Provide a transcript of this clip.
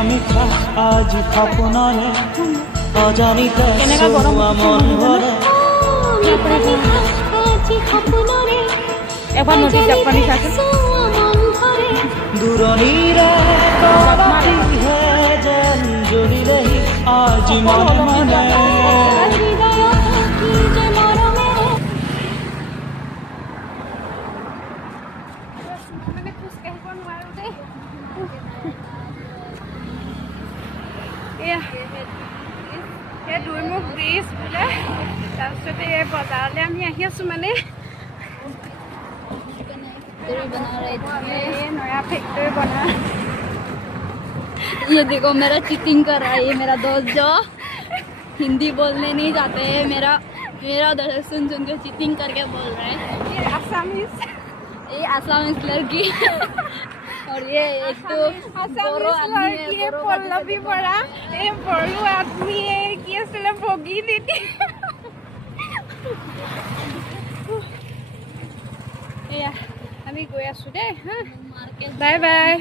মিঠা মিঠা আজি সপোনৰে অজানিতে চুৱা মন ভৰে এবাৰ নদীৰ জাপানি থাকে দূৰণিৰে কবাতিহে যেন জুৰিলেহি আজি মনে মনে মানে খোজকাঢ়িব নোৱাৰো দেই এই দুইমুখ ব্ৰিজ বোলে তাৰপিছতে এই বজাৰলৈ আমি আহি আছোঁ মানে बना रहे थे ये नया फैक्ट्री बना ये देखो मेरा चीटिंग कर रहा है ये मेरा दोस्त जो हिंदी बोलने नहीं जाते है मेरा उधर सुन के चीटिंग करके बोल रहे हैं ये असमीज ये असमीज लड़की और ये एक तो बोरो आदमी है ये पल्लवी बड़ा ये बोरो आदमी है कि असले भोगी दीदी এয়া আমি গৈ আছোঁ দেই হা বাই বাই